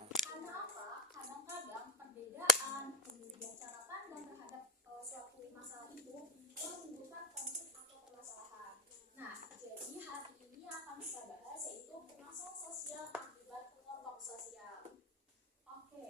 Karena apa? Kadang-kadang perbedaan, kemudian cara pandang terhadap suatu masalah itu yang menimbulkan konflik atau permasalahan. Nah, jadi hari ini akan kita bahas yaitu permasalahan sosial akibat kelompok sosial. Oke.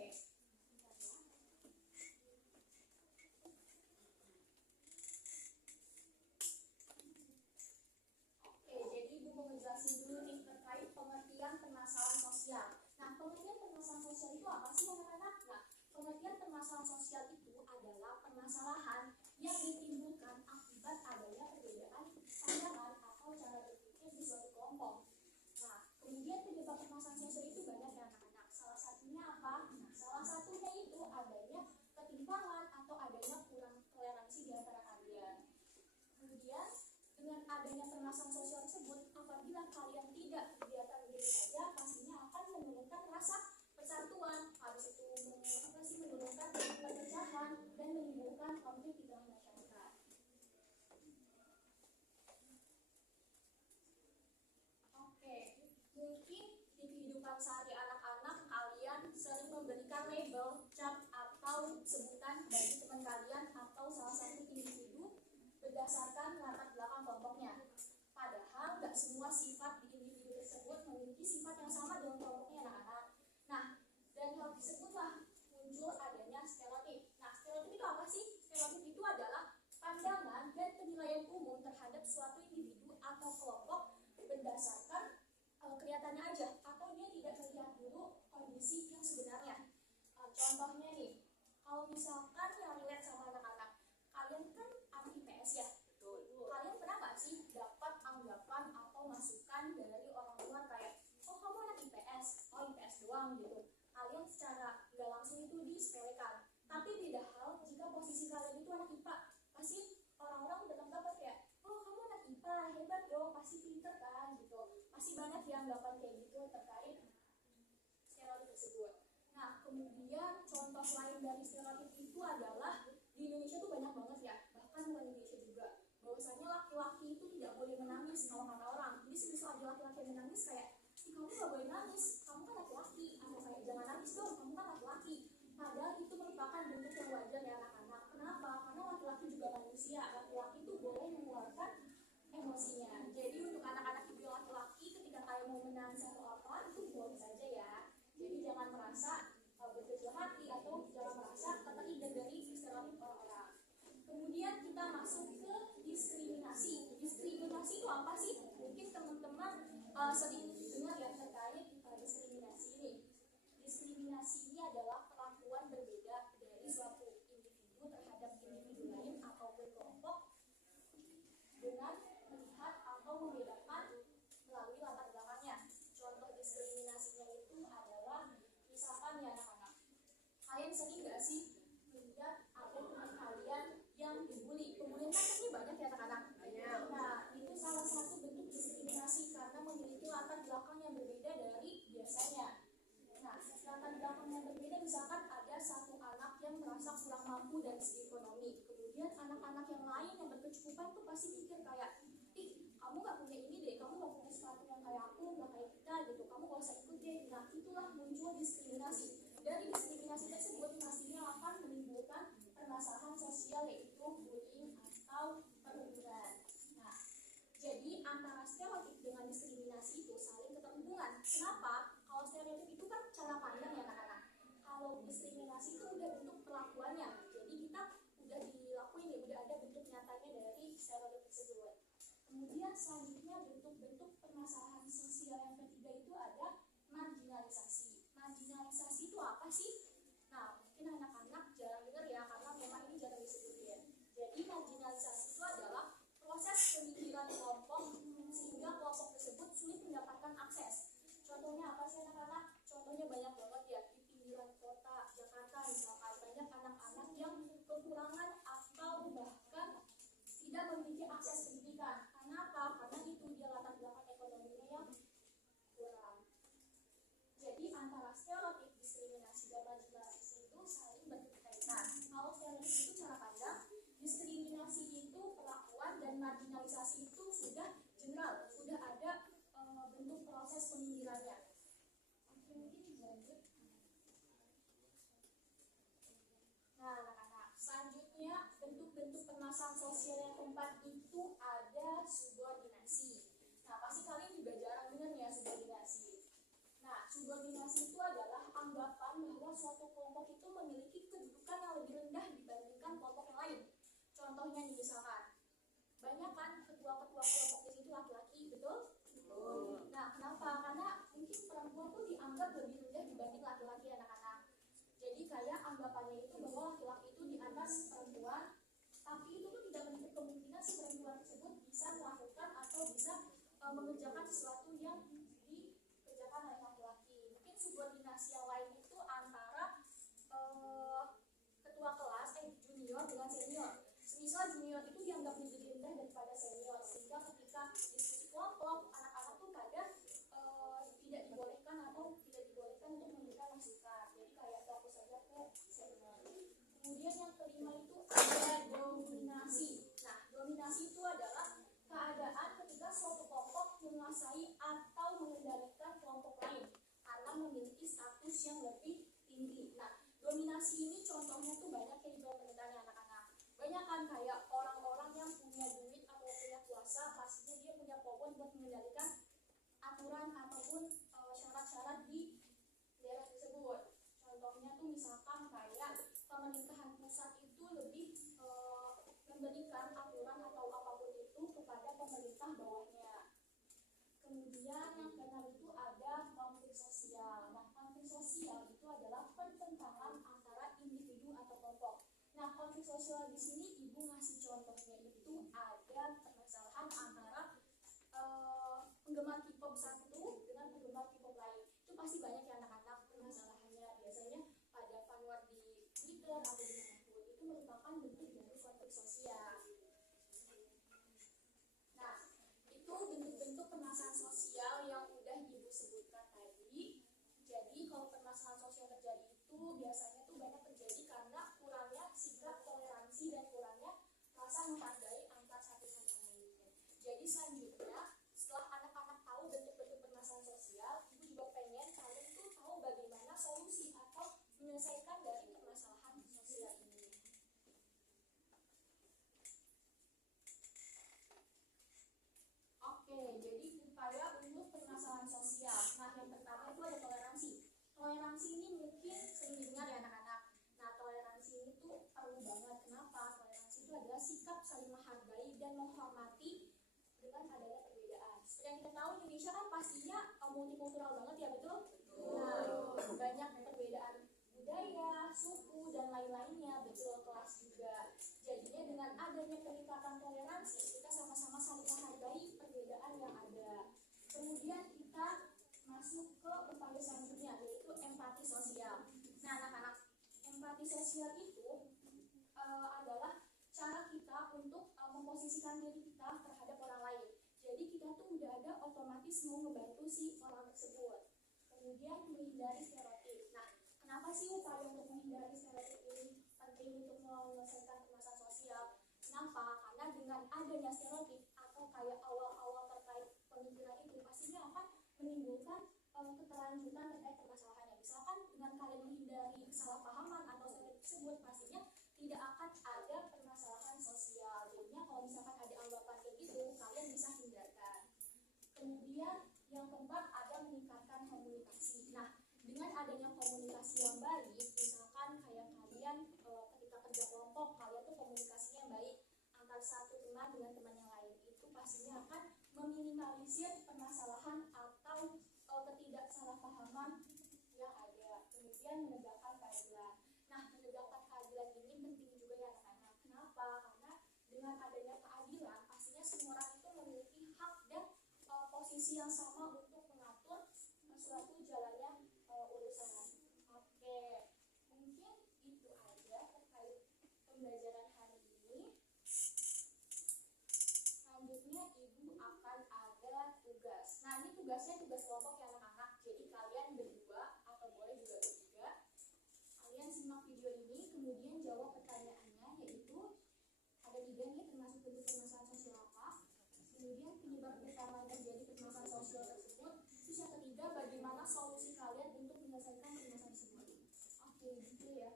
Jadi Ibu mau ngejelasin dulu nih terkait pengertian permasalahan sosial. Nah, pengertian permasalahan sosial itu apa sih anak-anak? Nah, pengertian permasalahan sosial itu adalah permasalahan yang ditimbulkan akibat adanya perbedaan pandangan atau cara berpikir di suatu kelompok. Nah, kemudian penyebab permasalahan sosial itu banyak ya anak-anak. Salah satunya apa? Nah, salah satunya itu adanya ketimpangan atau adanya kurang toleransi di antara kalian. Kemudian dengan adanya permasalahan sosial tersebut, apabila kalian tidak kegiatan diri saja, pastinya akan menurunkan rasa persatuan, habis itu menurunkan perpecahan dan menimbulkan konflik di dalam masyarakat. Oke, mungkin di kehidupan sehari anak-anak kalian sering memberikan label, cap atau sebutan bagi teman kalian atau salah satu individu berdasarkan latar belakang kelompoknya. Padahal nggak semua sifat di individu tersebut memiliki sifat yang sama dengan kelompoknya anak-anak. Nah, dari hal tersebutlah muncul adanya stereotip. Nah, stereotip itu apa sih? Stereotip itu adalah pandangan dan penilaian umum terhadap suatu individu atau kelompok berdasarkan kelihatannya aja atau dia tidak melihat dulu kondisi yang sebenarnya. Contohnya nih, kalau misalkan yang relate sama anak-anak, kalian kan anak IPS ya? Betul. Kalian pernah nggak sih dapat anggapan atau masukan dari orang luar kayak, oh kamu anak IPS, oh IPS doang gitu. Kalian secara nggak langsung itu disepelekan. Tapi beda hal jika posisi kalian itu anak IPA, pasti orang-orang udah tanggapan kayak, oh kamu anak IPA, hebat dong, pasti pinter kan gitu. Pasti banyak yang anggapan kayak gitu terkait stereotip tersebut. Nah, kemudian contoh lain dari stereotip itu adalah di Indonesia tuh banyak banget ya, bahkan luar Indonesia juga, bahwasanya laki-laki itu tidak boleh menangis kalau kata orang. Jadi semisal ada laki-laki yang menangis kayak, kamu nggak boleh nangis, kamu kan laki-laki, atau kayak jangan nangis dong, kamu kan laki-laki. Padahal itu merupakan bentuk yang wajar ya anak-anak. Kenapa? Karena laki-laki juga manusia, laki-laki itu boleh mengeluarkan emosinya. Jadi untuk anak-anak ibu yang laki-laki, ketika kalian mau menangis atau apa, itu boleh saja ya. Jadi jangan merasa berkecil hati atau jangan merasa terhindar dari stereotip orang-orang. Kemudian kita masuk ke diskriminasi. Diskriminasi itu apa sih? Mungkin teman-teman sering dengar ya terkait diskriminasi ini. Diskriminasi ini adalah perlakuan berbeda dari suatu individu terhadap individu lain ataupun kelompok dengan melihat atau membedakan melalui latar belakangnya. Contoh diskriminasinya itu adalah misalkan ya anak-anak, kalian sering nggak sih melihat ada teman kalian yang dibully? Pembulian kan pasti banyak ya anak-anak. Nah, itu salah satu bentuk diskriminasi karena memiliki latar belakang yang berbeda dari biasanya. Nah, latar belakang yang berbeda misalkan ada satu anak yang merasa kurang mampu dari segi ekonomi, kemudian anak-anak yang lain yang berkecukupan tuh pasti mikir kayak, ih kamu nggak punya ini deh, kamu nggak punya sepatu yang kayak aku, nggak kayak kita gitu, kamu nggak usah ikut deh. Nah, itulah muncul diskriminasi. Dari diskriminasi tersebut pastinya akan menimbulkan permasalahan sosial yaitu bullying atau perundungan. Nah, jadi antara stereotip dengan diskriminasi itu saling keterhubungan. Kenapa? Kalau stereotip itu kan cara pandang ya anak-anak. Kalau diskriminasi itu udah bentuk perlakuannya. Jadi kita udah dilakuin ya, udah ada bentuk nyatanya dari stereotip tersebut. Kemudian selanjutnya bentuk-bentuk permasalahan sosial yang ketiga itu ada marginalisasi. Marginalisasi itu apa sih? Nah, mungkin anak-anak jarang dengar ya karena memang ini jarang disebutin. Jadi marginalisasi itu adalah proses pemikiran kelompok sehingga kelompok tersebut sulit mendapatkan akses. Contohnya apa sih anak-anak? Contohnya banyak banget ya, di pinggiran kota Jakarta misalkan banyak anak-anak yang kekurangan atau bahkan tidak memiliki akses pendidikan. Kenapa? Karena itu dia latar belakang ekonominya yang kurang. Jadi antara stereotip, diskriminasi, dan marginalisasi itu saling berkaitan. Kalau stereotip itu cara pandang, diskriminasi itu perlakuan, dan marginalisasi itu sudah general, sudah ada bentuk proses pemikirannya. Oke, mungkin lanjut. permasalahan sosial yang keempat itu ada subordinasi. Nah, pasti kalian juga jarang dengar ya subordinasi. Nah, subordinasi itu adalah anggapan bahwa suatu kelompok itu memiliki kedudukan yang lebih rendah dibandingkan kelompok yang lain. Contohnya nih misalkan, banyak kan ketua-ketua kelompok di situ laki-laki, betul? Betul. Nah, kenapa? Karena mungkin perempuan tuh dianggap lebih rendah dibanding laki-laki anak-anak. Jadi kayak anggapannya itu bahwa laki-laki itu di atas perempuan, tapi itu tuh tidak menutup kemungkinan si perempuan tersebut bisa melakukan atau bisa mengerjakan sesuatu yang dikerjakan oleh laki-laki. Mungkin subordinasi yang lain itu antara ketua kelas, junior dengan senior. Semisal junior itu dianggap lebih rendah daripada senior, sehingga ketika diskusi kelompok, anak-anak tuh kadang tidak dibolehkan untuk memberikan masukan. Jadi kayak fokus saja ke senior. Kemudian yang kelima itu ada dominasi. Nah, dominasi itu adalah keadaan ketika suatu kelompok menguasai atau mengendalikan kelompok lain karena memiliki status yang lebih tinggi. Nah, dominasi ini contohnya tuh banyak yang diperlukan anak-anak. Banyak kan kayak orang-orang yang punya duit atau punya kuasa, pastinya dia punya power buat mengendalikan aturan ataupun syarat-syarat di daerah tersebut. Contohnya tuh misalkan kayak pemerintahan pusat itu lebih memberikan aturan atau apapun itu kepada pemerintah bawahnya. Kemudian yang keenam itu ada konflik sosial. Nah, konflik sosial itu adalah pertentangan antara individu atau kelompok. Nah, konflik sosial di sini ibu ngasih contohnya itu ada permasalahan antara penggemar K-pop satu dengan penggemar K-pop lain. Itu pasti banyak ya anak-anak permasalahannya. Biasanya pada fanwar di Twitter atau dimanapun itu merupakan bentuk dari konflik sosial. Nah, itu bentuk-bentuk permasalahan sosial yang udah ibu sebutkan tadi. Jadi kalau permasalahan sosial terjadi itu biasanya tuh banyak terjadi karena kurangnya sikap toleransi dan kurangnya rasa menghargai antar satu sama lain. Jadi selanjutnya setelah anak-anak tahu bentuk-bentuk permasalahan sosial, ibu juga pengen kalian tuh tahu bagaimana solusi atau menyelesaikan dari permasalahan sosial ini. Oke, jadi upaya untuk permasalahan sosial. Nah, yang pertama itu ada toleransi. Toleransi ini mungkin sering didengar ya anak-anak. Nah, toleransi ini tuh perlu banget. Kenapa? Toleransi itu adalah sikap saling menghargai dan menghormati dengan adanya perbedaan. Seperti yang kita tahu Indonesia kan pastinya multikultural banget ya, betul? Nah, banyak perbedaan budaya, suku, dan lain-lainnya, betul, kelas juga. Jadinya dengan adanya peningkatan toleransi, kita sama-sama saling menghargai perbedaan yang ada. Kemudian kita masuk ke upaya selanjutnya, yaitu empati sosial. Nah, anak-anak, empati sosial itu adalah cara kita untuk memposisikan diri kita terhadap orang lain. Jadi kita tuh udah ada otomatis mau ngebantu si orang tersebut. Kemudian menghindari stereotip. Nah, kenapa sih upaya untuk menghindari stereotip ini penting untuk menyelesaikan permasalahan sosial? Kenapa? Karena dengan adanya stereotip atau kayak awal-awal terkait pemikiran itu pastinya akan menimbulkan keterlanjutan terkait permasalahannya. Misalkan dengan kalian menghindari kesalahpahaman atau stereotip tersebut, pastinya tidak akan ada permasalahan sosial. Jadinya kalau misalkan ada anggapan kayak gitu, kalian bisa hindarkan. Kemudian yang keempat ada meningkatkan komunikasi. Nah, dengan adanya komunikasi yang baik, misalkan kayak kalian ketika kerja kelompok, kalian tuh komunikasinya yang baik antar satu teman dengan teman yang lain, itu pastinya akan meminimalisir permasalahan atau ketidaksalahpahaman yang ada. Kemudian menegakkan keadilan. Nah, menegakkan keadilan ini penting juga ya anak-anak. Kenapa? Karena dengan adanya keadilan, pastinya semua orang itu memiliki hak dan posisi yang sama untuk mengatur suatu jalannya urusan. Oke, mungkin itu aja terkait pembelajaran hari ini. Selanjutnya ibu akan ada tugas. Nah, ini tugasnya tugas kelompok ya anak-anak. Jadi kalian berdua atau boleh juga bertiga. Kalian simak video ini, kemudian jawab pertanyaannya, yaitu ada 3 nih, termasuk bentuk permasalahan sosial apa, kemudian penyebab utama terjadi permasalahan sosial tersebut, terus yang ketiga bagaimana solusi kalian untuk menyelesaikan permasalahan tersebut. Oke, gitu ya.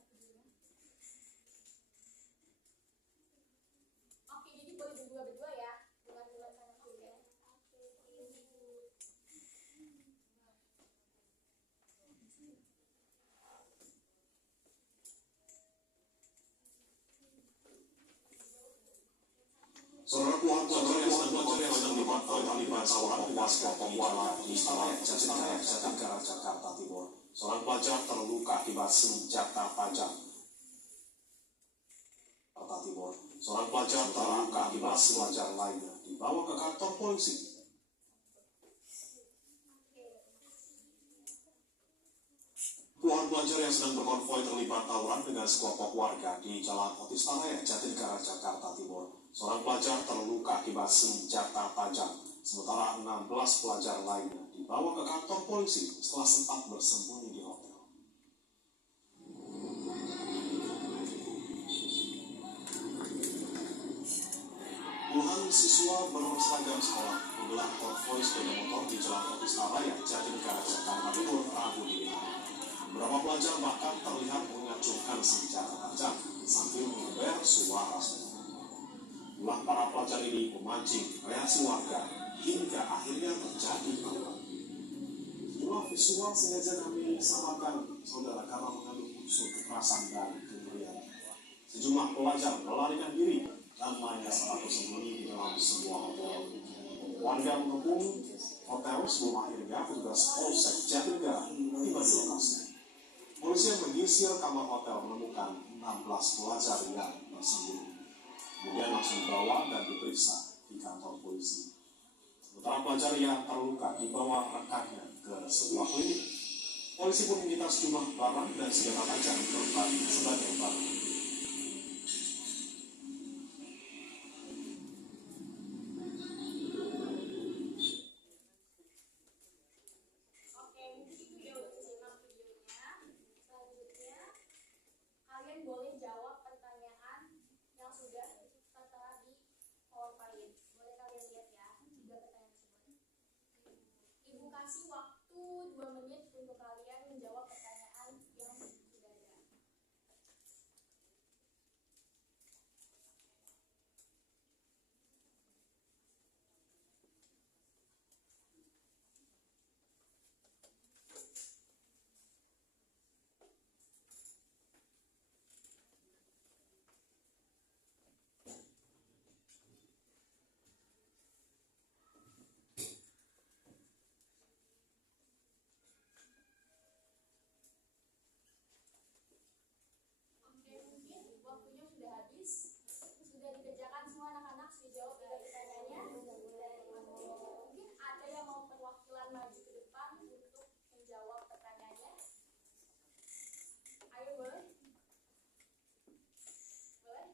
Saudara Tuhan yang sedang dipantau terlibat seorang pelajar pembualan di Istana Jatinegara, Jakarta Timur. Seorang pelajar terluka akibat senjata tajam. Jakarta Timur. Seorang pelajar terluka akibat pelajar lainnya dibawa ke kantor polisi. Puluhan pelajar yang sedang berkonvoi terlibat tawuran dengan sekelompok warga di Jalan Otista Raya, Jatinegara, Jakarta Timur. Seorang pelajar terluka akibat senjata tajam, sementara 16 pelajar lainnya dibawa ke kantor polisi setelah sempat bersembunyi di hotel. Puluhan siswa berseragam sekolah menggelar konvoi sepeda motor di Jalan Otista Raya, Jatinegara, Jakarta Timur, Rabu dini hari. Beberapa pelajar bahkan terlihat mengacungkan senjata tajam sambil mengeber suara. Ulah para pelajar ini memancing reaksi warga hingga akhirnya terjadi tawuran. Sejumlah visual sengaja kami samakan saudara karena mengandung unsur kekerasan dan kengerian. Sejumlah pelajar melarikan diri dan lainnya saat bersembunyi di dalam sebuah hotel. Warga mengepung hotel sebelum akhirnya petugas Polsek Jatinegara tiba di lokasi. Polisi yang menyisir kamar hotel menemukan 16 pelajar yang bersembunyi. Kemudian langsung dibawa dan diperiksa di kantor polisi. Sementara pelajar yang terluka dibawa rekannya ke sebuah klinik. Polisi pun menyita sejumlah barang dan senjata tajam korban sebagai barang. Kalian boleh jawab pertanyaan yang sudah tertera di PowerPoint. Boleh kalian lihat ya, 3 pertanyaan tersebut. Ibu kasih waktu 2 menit untuk kalian menjawab pertanyaan yang sudah ada. Waktunya sudah habis. Sudah dikerjakan semua anak-anak, sudah jawab 3 pertanyaannya. Mungkin ada yang mau perwakilan maju ke depan untuk menjawab pertanyaannya. Ayo, boleh? Boleh?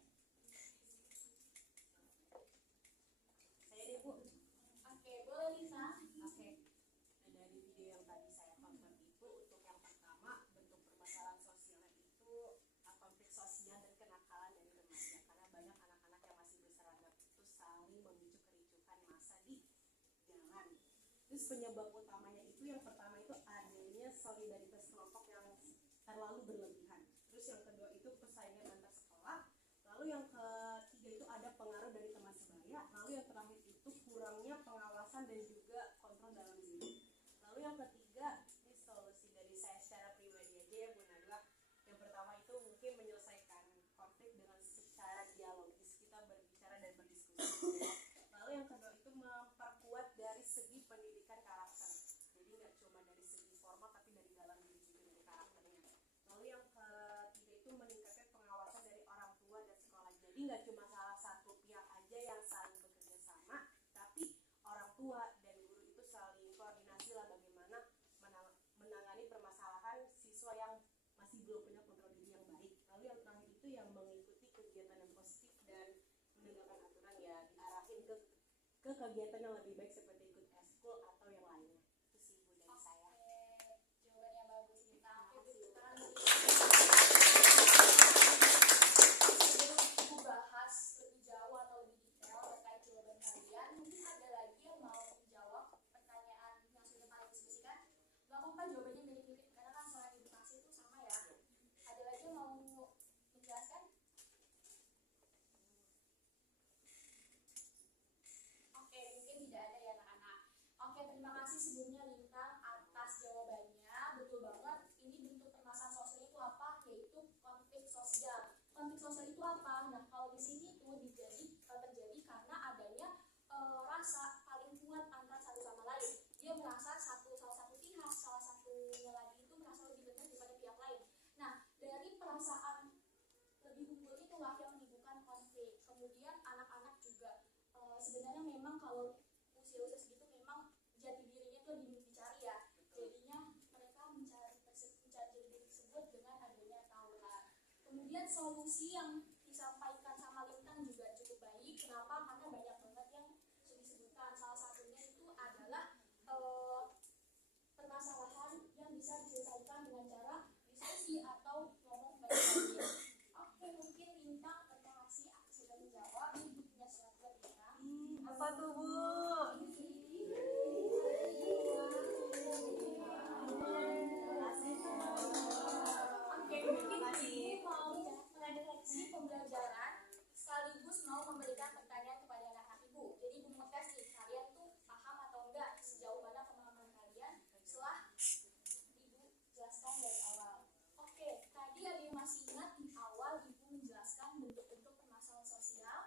Saya deh, Bu. Oke, boleh Lisa. Oke. Nah, dari video yang tadi saya tonton itu, untuk yang pertama, bentuk permasalahan sosialnya itu konflik sosial dan kenakalan dari remaja, karena banyak anak-anak yang masih berseragam itu saling memicu kericuhan massa di jalan. Terus penyebab utamanya itu, yang pertama itu adanya solidaritas kelompok yang terlalu berlebihan. Terus yang kedua itu persaingan antar sekolah. Lalu yang ketiga itu ada pengaruh dari teman sebaya. Lalu yang terakhir itu kurangnya pengawasan dan juga kontrol dalam diri. Lalu yang ketiga, ini solusi dari saya secara pribadi aja ya Bu Najwa. Yang pertama itu mungkin menyelesaikan konflik dengan secara dialogis, kita berbicara dan berdiskusi. Lalu yang kedua itu memperkuat dari segi pendidikan karakter. Jadi nggak cuma dari segi formal tapi dari dalam diri juga, dari karakternya. Lalu yang ketiga itu meningkatkan pengawasan dari orang tua dan sekolah. Jadi nggak cuma salah satu pihak aja yang saling bekerja sama, tapi orang tua dan guru itu saling koordinasi lah bagaimana menangani permasalahan siswa yang masih belum punya kontrol diri yang baik. Lalu yang terakhir itu yang mengikuti kegiatan yang positif dan menegakkan aturan, ya diarahin ke kegiatan yang lebih baik seperti ikut eskul atau yang lainnya. Itu sih Bu dari saya. Jawaban yang bagus Lisa. Oke, sekarang sebelum aku bahas lebih jauh atau lebih detail terkait jawaban kalian, mungkin ada lagi yang mau menjawab pertanyaan yang sudah kalian diskusikan. Gak apa-apa jawabannya mirip-mirip karena kan soal edukasi itu sama ya. Ada lagi yang mau menjelaskan? Oke, mungkin tidak ada ya anak-anak. Oke, terima kasih sebelumnya Lintang atas jawabannya. Betul banget, ini bentuk permasalahan sosial itu apa? Yaitu konflik sosial. Konflik sosial itu apa? Nah, kalau di sini tuh terjadi karena merasa paling kuat antara satu sama lain. Dia merasa salah satu pihak, salah satunya lagi itu merasa lebih benar daripada pihak lain. Nah, dari perasaan lebih unggul itulah yang menimbulkan konflik. Kemudian anak-anak juga sebenarnya memang kalau usia-usia segitu memang jati dirinya tuh dicari ya. Jadinya mereka mencari jati diri tersebut dengan adanya taulan. Kemudian solusi yang disampaikan sama Lintang juga cukup baik. Kenapa? Karena banyak banget yang sudah disebutkan. Salah satunya itu adalah permasalahan yang bisa diselesaikan dengan cara diskusi atau ngomong baik-baik. Oke, mungkin Lintang, terima kasih aku sudah menjawab. Ibu punya suatu buat Lintang. Apa tuh, Bu? Oke, mungkin Ibu mau merefleksi pembelajaran sekaligus mau memberikan pertanyaan kepada anak-anak Ibu. Jadi Ibu mau tes nih, kalian tuh paham atau enggak sejauh mana pemahaman kalian setelah Ibu jelaskan dari awal. Oke, tadi ada yang masih ingat di awal Ibu menjelaskan bentuk-bentuk permasalahan sosial.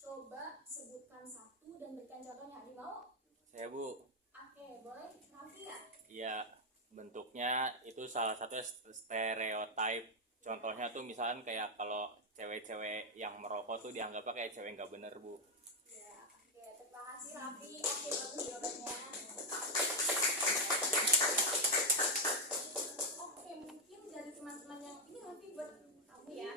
Coba sebutkan satu dan berikan contohnya. Adi mau? Saya, Bu. Oke, boleh. Raffi ya? Iya, bentuknya itu salah satu stereotype. Contohnya tuh misalkan kayak kalau cewek-cewek yang merokok tuh dianggapnya kayak cewek nggak bener, Bu. Ya, oke. Terima kasih Raffi. Oke, bagus jawabannya. Oke, mungkin dari teman-teman yang ini Raffi buat kamu ya.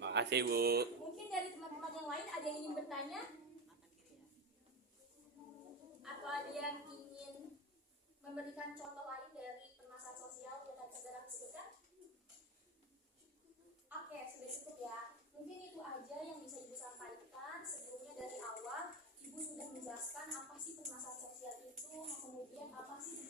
Makasih, Bu. Mungkin dari teman-teman yang lain ada yang ingin bertanya? Atau ada yang ingin memberikan contoh lain dari permasalahan sosial yang tadi saudara sebutkan? Oke, sudah cukup ya. Mungkin itu aja yang bisa Ibu sampaikan. Sebelumnya dari awal Ibu sudah menjelaskan apa sih permasalahan sosial itu, kemudian apa sih